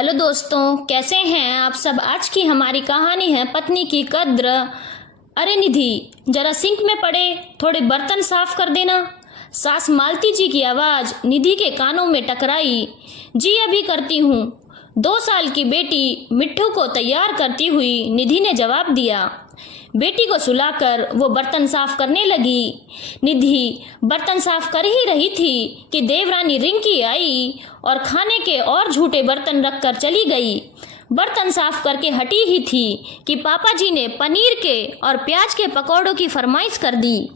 Hello दोस्तों, कैसे हैं आप सब। आज की हमारी कहानी है पत्नी की कद्र। अरे निधि, जरा सिंक में पड़े थोड़े बर्तन साफ कर देना। सास मालती जी की आवाज़ निधि के कानों में टकराई। जी अभी करती हूँ। 2 साल की बेटी मिट्ठू को तैयार करती हुई निधि ने जवाब दिया। बेटी को सुलाकर वो बर्तन साफ करने लगी। निधि बर्तन साफ कर ही रही थी कि देवरानी रिंकी आई और खाने के और झूठे बर्तन रखकर चली गई। बर्तन साफ करके हटी ही थी कि पापा जी ने पनीर के और प्याज के पकौड़ों की फरमाइश कर दी,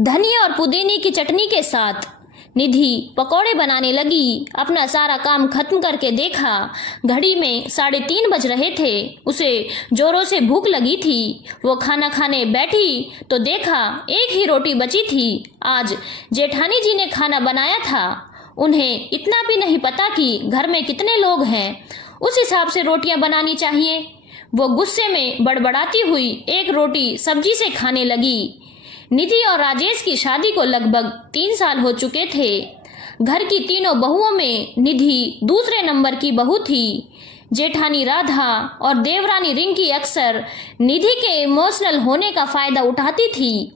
धनिया और पुदीने की चटनी के साथ। निधि पकौड़े बनाने लगी। अपना सारा काम खत्म करके देखा, घड़ी में 3:30 बज रहे थे। उसे जोरों से भूख लगी थी। वो खाना खाने बैठी तो देखा एक ही रोटी बची थी। आज जेठानी जी ने खाना बनाया था। उन्हें इतना भी नहीं पता कि घर में कितने लोग हैं, उस हिसाब से रोटियां बनानी चाहिए। वो गुस्से में बड़बड़ाती हुई एक रोटी सब्जी से खाने लगी। निधि और राजेश की शादी को लगभग 3 साल हो चुके थे। घर की तीनों बहुओं में निधि दूसरे नंबर की बहू थी। जेठानी राधा और देवरानी रिंकी अक्सर निधि के इमोशनल होने का फायदा उठाती थी।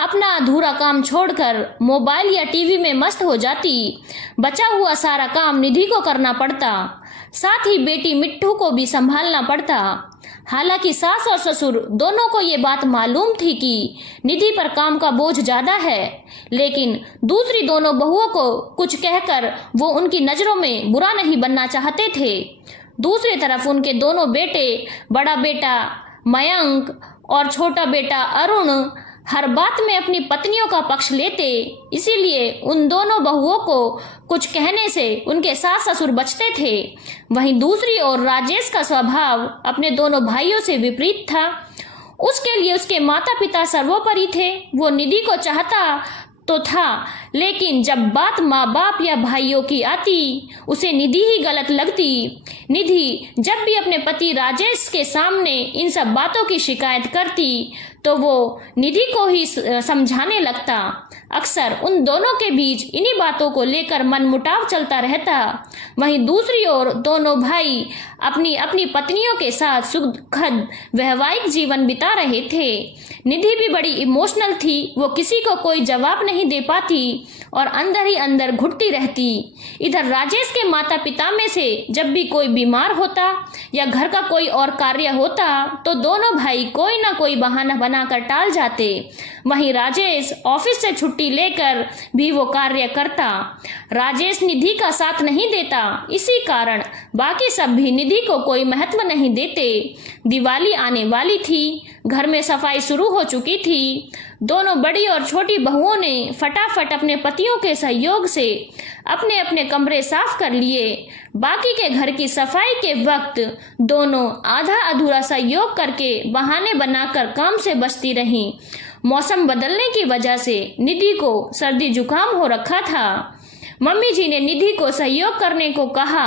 अपना अधूरा काम छोड़कर मोबाइल या टीवी में मस्त हो जाती। बचा हुआ सारा काम निधि को करना पड़ता, साथ ही बेटी मिट्ठू को भी संभालना पड़ता। हालांकि सास और ससुर दोनों को ये बात मालूम थी कि निधि पर काम का बोझ ज्यादा है, लेकिन दूसरी दोनों बहुओं को कुछ कहकर वो उनकी नजरों में बुरा नहीं बनना चाहते थे। दूसरी तरफ उनके दोनों बेटे, बड़ा बेटा मयंक और छोटा बेटा अरुण, हर बात में अपनी पत्नियों का पक्ष लेते। इसीलिए उन दोनों बहुओं को कुछ कहने से उनके सास ससुर बचते थे। वहीं दूसरी ओर राजेश का स्वभाव अपने दोनों भाइयों से विपरीत था। उसके लिए उसके माता पिता सर्वोपरि थे। वो निधि को चाहता तो था, लेकिन जब बात माँ बाप या भाइयों की आती उसे निधि ही गलत लगती। निधि जब भी अपने पति राजेश के सामने इन सब बातों की शिकायत करती तो वो निधि को ही समझाने लगता। अक्सर उन दोनों के बीच इन्हीं बातों को लेकर मनमुटाव चलता रहता। वहीं दूसरी ओर दोनों भाई अपनी अपनी पत्नियों के साथ सुखद वैवाहिक जीवन बिता रहे थे। निधि भी बड़ी इमोशनल थी। वो किसी को कोई जवाब नहीं दे पाती और अंदर ही अंदर घुटती रहती। इधर राजेश के माता पिता में से जब भी कोई बीमार होता या घर का कोई और कार्य होता तो दोनों भाई कोई ना कोई बहाना बनाकर टाल जाते। वहीं राजेश ऑफिस से छुट्टी लेकर भी वो कार्य करता। राजेश निधि का साथ नहीं देता, इसी कारण बाकी सब भी निधि को कोई महत्व नहीं देते। दिवाली आने वाली थी, घर में सफाई शुरू हो चुकी थी। दोनों बड़ी और छोटी बहुओं ने फटाफट अपने पतियों के सहयोग से अपने अपने कमरे साफ कर लिए। बाकी के घर की सफाई के वक्त दोनों आधा अधूरा सहयोग करके बहाने बनाकर काम से बचती रहीं। मौसम बदलने की वजह से निधि को सर्दी जुकाम हो रखा था। मम्मी जी ने निधि को सहयोग करने को कहा।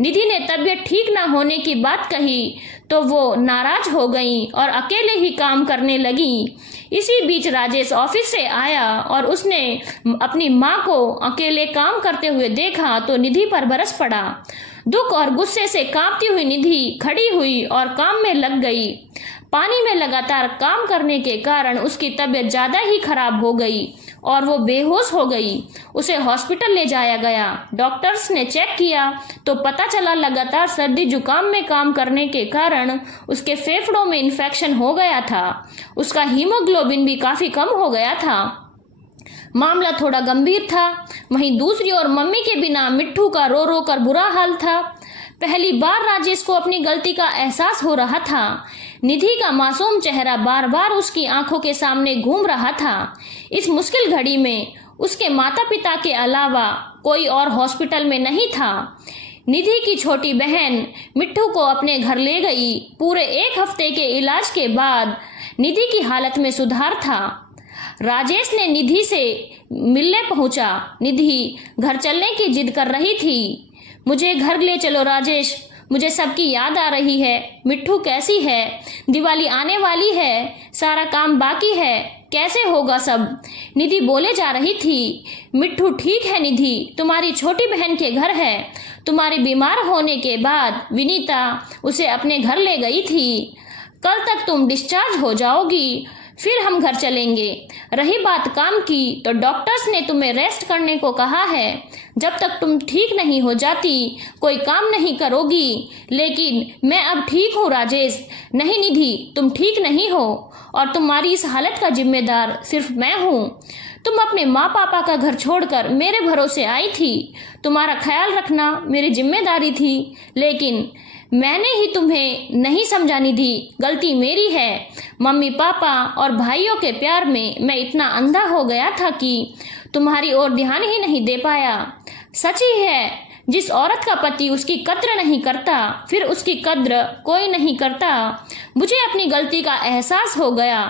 निधि ने तबीयत ठीक ना होने की बात कही तो वो नाराज हो गई और अकेले ही काम करने लगी। इसी बीच राजेश ऑफिस से आया और उसने अपनी माँ को अकेले काम करते हुए देखा तो निधि पर बरस पड़ा। दुख और गुस्से से कांपती हुई निधि खड़ी हुई और काम में लग गई। पानी में लगातार काम करने के कारण उसकी तबीयत ज़्यादा ही खराब हो गई और वो बेहोश हो गई। उसे हॉस्पिटल ले जाया गया। डॉक्टर्स ने चेक किया तो पता चला लगातार सर्दी जुकाम में काम करने के कारण उसके फेफड़ों में इन्फेक्शन हो गया था। उसका हीमोग्लोबिन भी काफ़ी कम हो गया था। मामला थोड़ा गंभीर था। वहीं दूसरी ओर मम्मी के बिना मिट्ठू का रो रो कर बुरा हाल था। पहली बार राजेश को अपनी गलती का एहसास हो रहा था। निधि का मासूम चेहरा बार बार उसकी आंखों के सामने घूम रहा था। इस मुश्किल घड़ी में उसके माता पिता के अलावा कोई और हॉस्पिटल में नहीं था। निधि की छोटी बहन मिट्ठू को अपने घर ले गई। पूरे 1 हफ्ते के इलाज के बाद निधि की हालत में सुधार था। राजेश ने निधि से मिलने पहुंचा। निधि घर चलने की जिद कर रही थी। मुझे घर ले चलो राजेश, मुझे सबकी याद आ रही है। मिट्ठू कैसी है? दिवाली आने वाली है, सारा काम बाकी है। कैसे होगा सब? निधि बोले जा रही थी। मिट्ठू ठीक है निधि, तुम्हारी छोटी बहन के घर है। तुम्हारे बीमार होने के बाद विनीता उसे अपने घर ले गई थी। कल तक तुम डिस्चार्ज हो जाओगी, फिर हम घर चलेंगे। रही बात काम की, तो डॉक्टर्स ने तुम्हें रेस्ट करने को कहा है। जब तक तुम ठीक नहीं हो जाती कोई काम नहीं करोगी। लेकिन मैं अब ठीक हूँ राजेश। नहीं निधि, तुम ठीक नहीं हो और तुम्हारी इस हालत का जिम्मेदार सिर्फ मैं हूँ। तुम अपने माँ पापा का घर छोड़कर मेरे भरोसे आई थी। तुम्हारा ख्याल रखना मेरी जिम्मेदारी थी, लेकिन मैंने ही तुम्हें नहीं समझा निधि। गलती मेरी है। मम्मी पापा और भाइयों के प्यार में मैं इतना अंधा हो गया था कि तुम्हारी ओर ध्यान ही नहीं दे पाया। सच ही है, जिस औरत का पति उसकी कद्र नहीं करता, फिर उसकी कद्र कोई नहीं करता। मुझे अपनी गलती का एहसास हो गया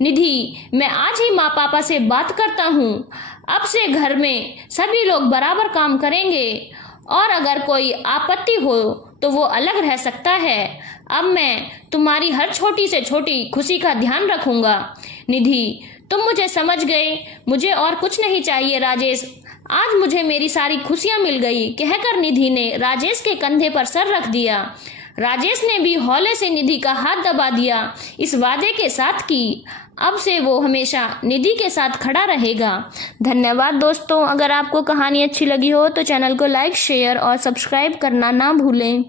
निधि। मैं आज ही माँ पापा से बात करता हूँ। अब से घर में सभी लोग बराबर काम करेंगे और अगर कोई आपत्ति हो तो वो अलग रह सकता है। अब मैं तुम्हारी हर छोटी से छोटी खुशी का ध्यान रखूंगा। निधि, तुम मुझे समझ गए। मुझे और कुछ नहीं चाहिए राजेश। आज मुझे मेरी सारी खुशियां मिल गई, कहकर निधि ने राजेश के कंधे पर सर रख दिया। राजेश ने भी हौले से निधि का हाथ दबा दिया, इस वादे के साथ कि अब से वो हमेशा निधि के साथ खड़ा रहेगा। धन्यवाद दोस्तों। अगर आपको कहानी अच्छी लगी हो तो चैनल को लाइक, शेयर और सब्सक्राइब करना ना भूलें।